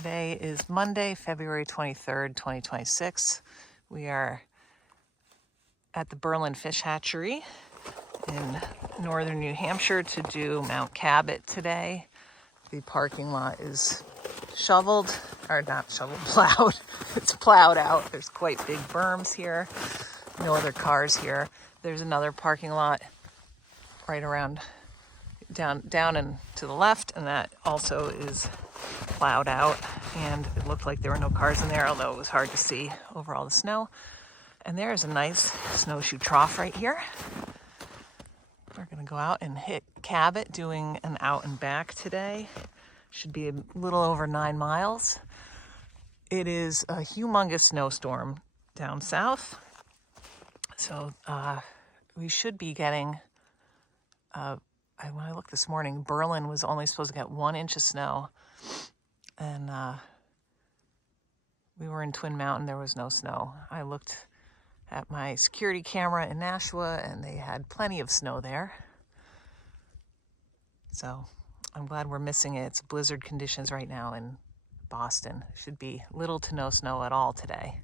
Today is Monday, February 23rd, 2026. We are at the Berlin Fish Hatchery in northern New Hampshire to do Mount Cabot today. The parking lot is shoveled, or not shoveled, plowed. It's plowed out. There's quite big berms here. No other cars here. There's another parking lot right around down and to the left, and that also is plowed out, and it looked like there were no cars in there, although it was hard to see over all the snow. And there's a nice snowshoe trough right here. We're gonna go out and hit Cabot, doing an out and back today. Should be a little over 9 miles. It is a humongous snowstorm down south, so we should be getting when I looked this morning, Berlin was only supposed to get 1 inch of snow, and we were in Twin Mountain. There was no snow. I looked at my security camera in Nashua, and they had plenty of snow there. So I'm glad we're missing it. It's blizzard conditions right now in Boston. Should be little to no snow at all today.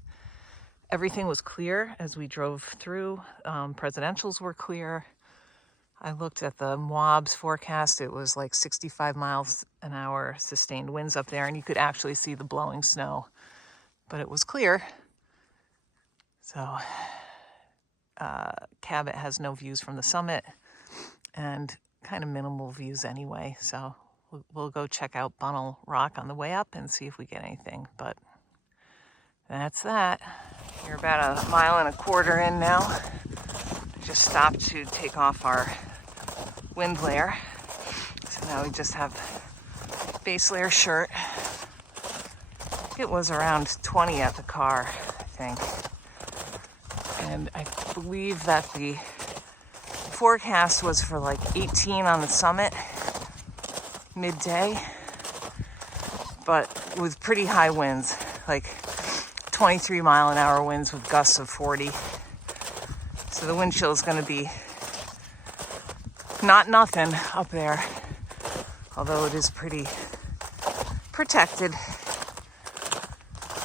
Everything was clear as we drove through. Presidentials were clear. I looked at the Moab's forecast. It was like 65 miles an hour sustained winds up there, and you could actually see the blowing snow, but it was clear. So Cabot has no views from the summit and kind of minimal views anyway. So we'll go check out Bunnel Rock on the way up and see if we get anything, but that's that. We're about 1.25 miles in now. Just stopped to take off our wind layer. So now we just have base layer shirt. It was around 20 at the car, I think. And I believe that the forecast was for like 18 on the summit midday, but with pretty high winds, like 23 mile an hour winds with gusts of 40. So the wind chill is going to be not nothing up there, although it is pretty protected.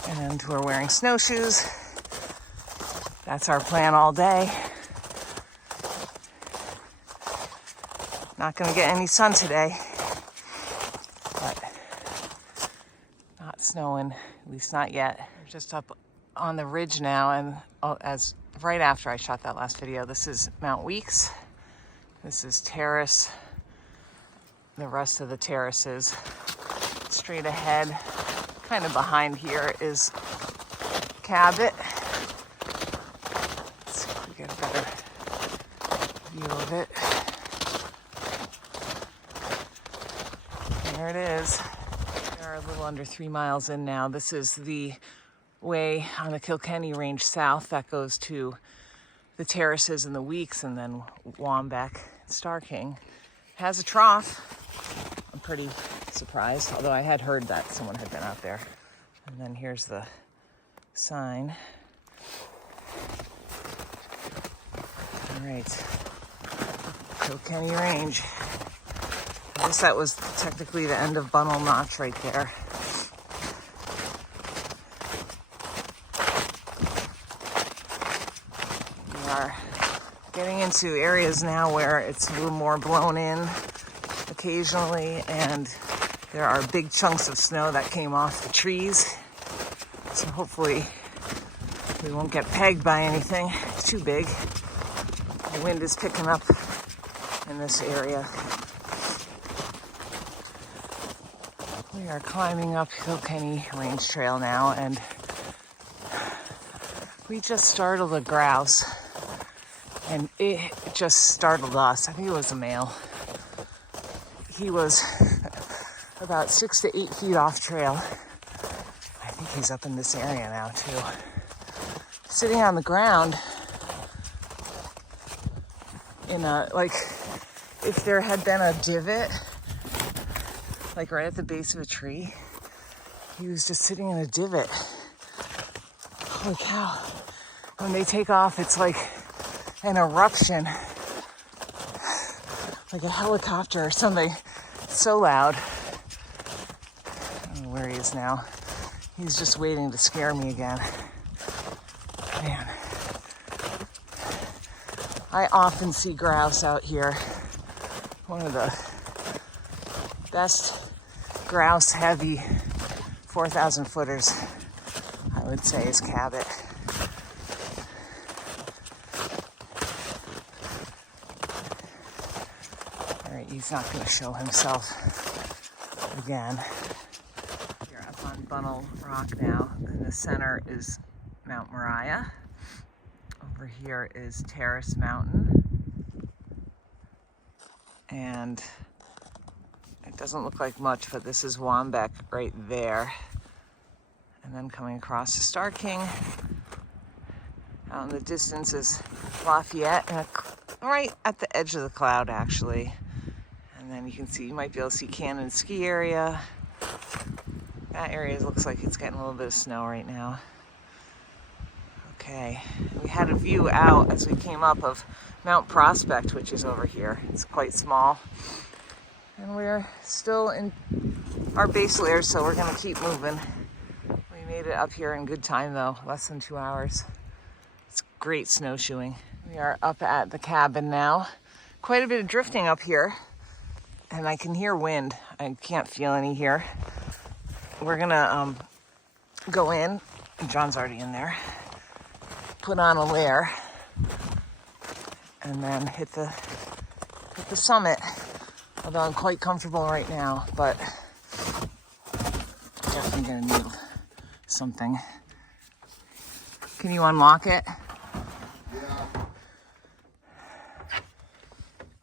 And we're wearing snowshoes. That's our plan all day. Not going to get any sun today, but not snowing, at least not yet. We're just up on the ridge now, and as right after I shot that last video, this is Mount Weeks. This is terrace. The rest of the terraces straight ahead. Kind of behind here is Cabot. Let's see if we get a better view of it. There it is. We are a little under 3 miles in now. This is the way on the Kilkenny range south that goes to the terraces and the Weeks, and then Wambeck, Starking. Has a trough. I'm pretty surprised, although I had heard that someone had been out there. And then here's the sign. All right, Kilkenny range. I guess that was technically the end of Bunnel Notch right there. Getting into areas now where it's a little more blown in occasionally, and there are big chunks of snow that came off the trees. So hopefully we won't get pegged by anything too big. The wind is picking up in this area. We are climbing up Kilkenny Range Trail now, and we just startled a grouse. And it just startled us. I think it was a male. He was about 6 to 8 feet off trail. I think he's up in this area now too. Sitting on the ground in a, like, if there had been a divot, like right at the base of a tree, he was just sitting in a divot. Holy cow. When they take off, it's like an eruption, like a helicopter or something. It's so loud. I don't know where he is now. He's just waiting to scare me again. Man. I often see grouse out here. One of the best grouse heavy 4,000 footers, I would say, is Cabot. All right, he's not going to show himself again. We're up on Bunnel Rock now. In the center is Mount Moriah. Over here is Terrace Mountain. And it doesn't look like much, but this is Wambeck right there. And then coming across to Star King. Out in the distance is Lafayette, and right at the edge of the cloud, actually. And then you can see, you might be able to see Cannon Ski Area. That area looks like it's getting a little bit of snow right now. Okay, we had a view out as we came up of Mount Prospect, which is over here. It's quite small. And we're still in our base layer, so we're gonna keep moving. We made it up here in good time though, less than 2 hours. It's great snowshoeing. We are up at the cabin now. Quite a bit of drifting up here, and I can hear wind. I can't feel any here. We're gonna go in, John's already in there, put on a layer, and then hit the summit. Although I'm quite comfortable right now, but definitely gonna need something. Can you unlock it? Yeah.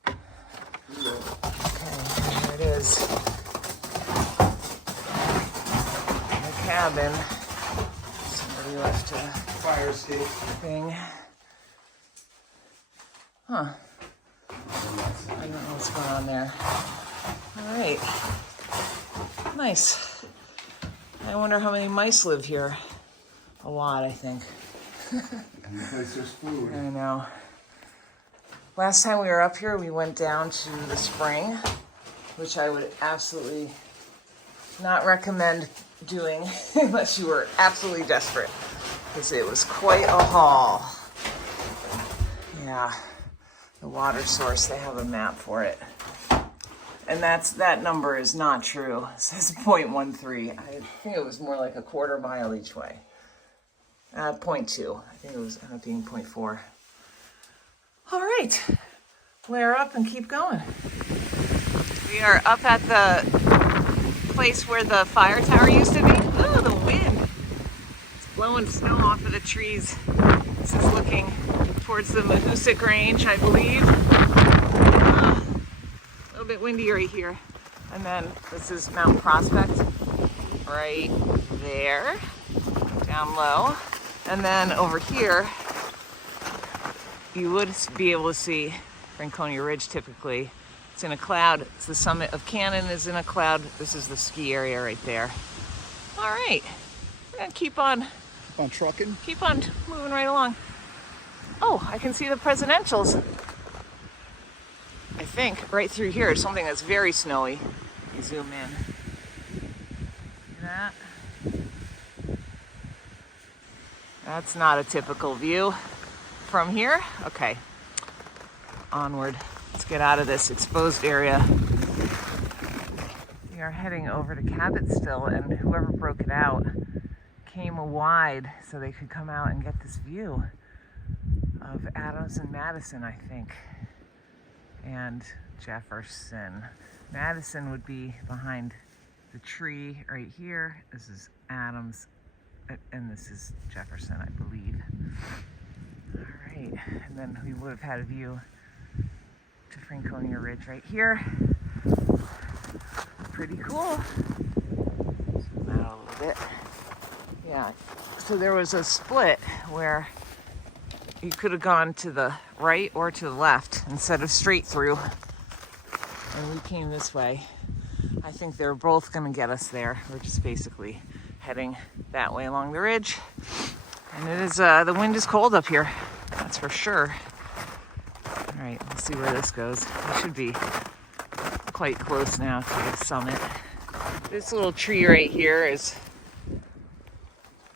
Okay, there it is. The cabin. Somebody left a Fire escape. thing. Huh. I don't know what's going on there. All right. Nice. I wonder how many mice live here. A lot, I think. Any place there's food. I know. Last time we were up here, we went down to the spring, which I would absolutely not recommend doing unless you were absolutely desperate, because it was quite a haul. Yeah. The water source, they have a map for it. And that number is not true. It says 0.13. I think it was more like a quarter mile each way. 0.2. I think it was ended up being 0.4. All right. Layer up and keep going. We are up at the place where the fire tower used to be. Oh, the wind. It's blowing snow off of the trees. This is looking towards the Mahoosic Range, I believe. A little bit windy right here. And then this is Mount Prospect right there, down low. And then over here, you would be able to see Franconia Ridge typically. It's in a cloud. It's the summit of Cannon is in a cloud. This is the ski area right there. All right, we're gonna keep on trucking. Keep on moving right along. Oh, I can see the presidentials. I think right through here is something that's very snowy. You zoom in. See that? That's not a typical view from here. Okay, onward. Let's get out of this exposed area. We are heading over to Cabot still, and whoever broke it out came wide so they could come out and get this view of Adams and Madison, I think, and Jefferson. Madison would be behind the tree right here. This is Adams, and this is Jefferson, I believe. All right, and then we would have had a view to Franconia Ridge right here. Pretty cool. Zoom out a little bit. Yeah, so there was a split where you could have gone to the right or to the left instead of straight through. And we came this way. I think they're both gonna get us there. We're just basically heading that way along the ridge. And it is, the wind is cold up here, that's for sure. All right, we'll see where this goes. We should be quite close now to the summit. This little tree right here is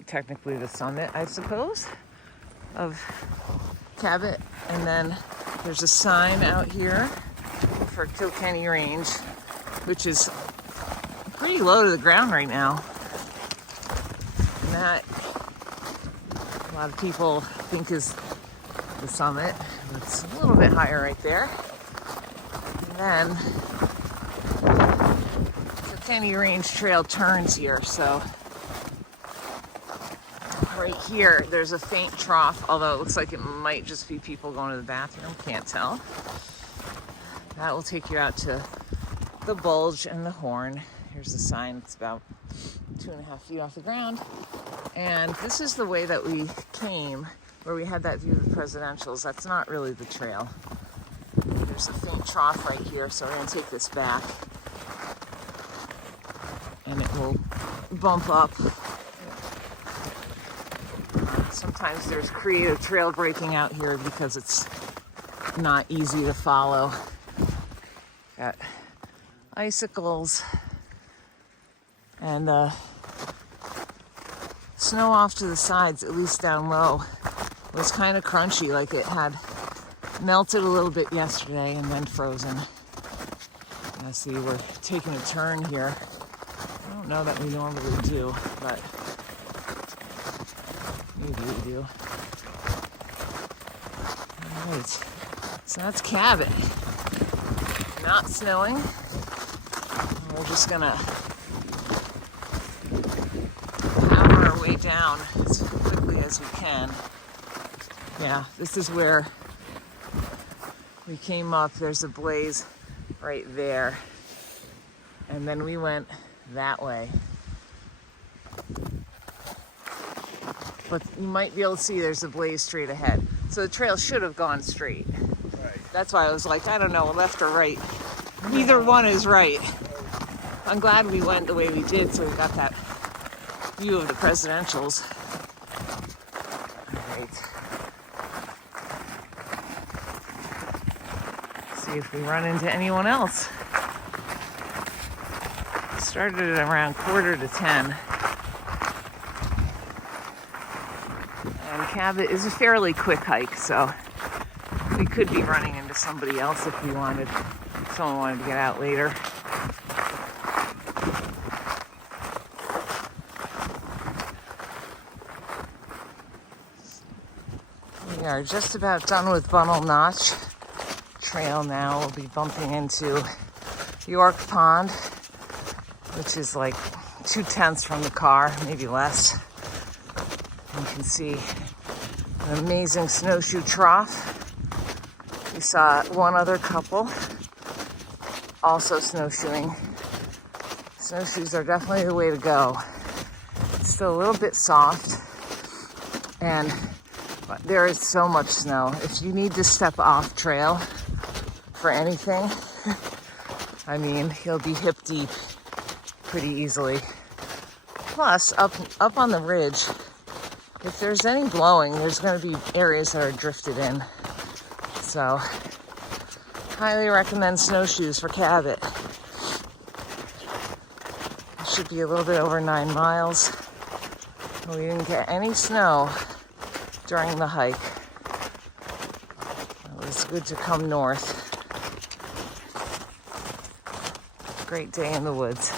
technically the summit, I suppose, of Cabot. And then there's a sign out here for Kilkenny Range, which is pretty low to the ground right now. And that, a lot of people think is the summit. It's a little bit higher right there. And then Kilkenny Range Trail turns here, so right here there's a faint trough, although it looks like it might just be people going to the bathroom, can't tell. That will take you out to the Bulge and the Horn. Here's the sign, it's about 2.5 feet off the ground. And this is the way that we came, where we had that view of the presidentials. That's not really the trail. There's a faint trough right here, so we're gonna take this back and it will bump up. Sometimes there's creative trail breaking out here because it's not easy to follow. Got icicles and snow off to the sides, at least down low. It was kind of crunchy, like it had melted a little bit yesterday and then frozen. I see we're taking a turn here. I don't know that we normally do, but maybe we do. All right, so that's Cabot. Not snowing. We're just gonna power our way down as quickly as we can. Yeah, this is where we came up. There's a blaze right there. And then we went that way. But you might be able to see there's a blaze straight ahead. So the trail should have gone straight. Right. That's why I was like, I don't know, left or right. Neither one is right. I'm glad we went the way we did, so we got that view of the presidentials. All right. See if we run into anyone else. Started at around 9:45. And Cabot is a fairly quick hike, so we could be running into somebody else if we wanted. If someone wanted to get out later. We are just about done with Bunnel Notch Trail now. We'll be bumping into York Pond, which is like 2/10 from the car, maybe less. You can see an amazing snowshoe trough. We saw one other couple also snowshoeing. Snowshoes are definitely the way to go. It's still a little bit soft, and there is so much snow. If you need to step off trail for anything, I mean, you'll be hip deep pretty easily. Plus, up on the ridge, if there's any blowing, there's going to be areas that are drifted in. So, highly recommend snowshoes for Cabot. It should be a little bit over 9 miles. We didn't get any snow during the hike. It was good to come north. Great day in the woods.